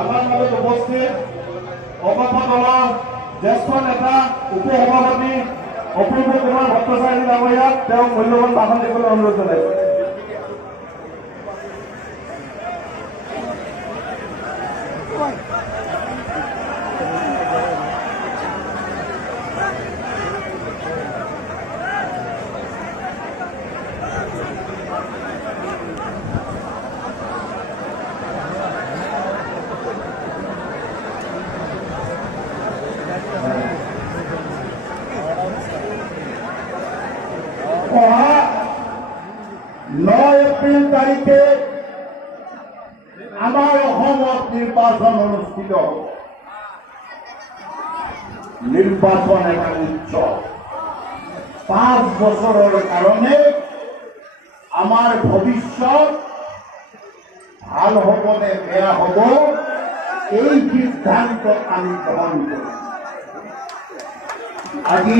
আমাৰ মাজত উপস্থিত অকথ দলৰ জ্যেষ্ঠ নেতা উপসভাপতি অপূৰ্ব কুমাৰ ভট্টাচাৰ্য ডাঙৰীয়াক তেওঁক মূল্যৱান ভাষণ দিবলৈ অনুৰোধ জনাইছোঁ। অহা 9 এপ্ৰিল তাৰিখে আমাৰ অসমত নিৰ্বাচন অনুষ্ঠিত হ'ব। নিৰ্বাচন এটা উৎসৱ। 5 বছৰৰ কাৰণে আমাৰ ভৱিষ্যত ভাল হ'ব নে বেয়া হ'ব এই সিদ্ধান্ত আমি গ্ৰহণ কৰিম। আজি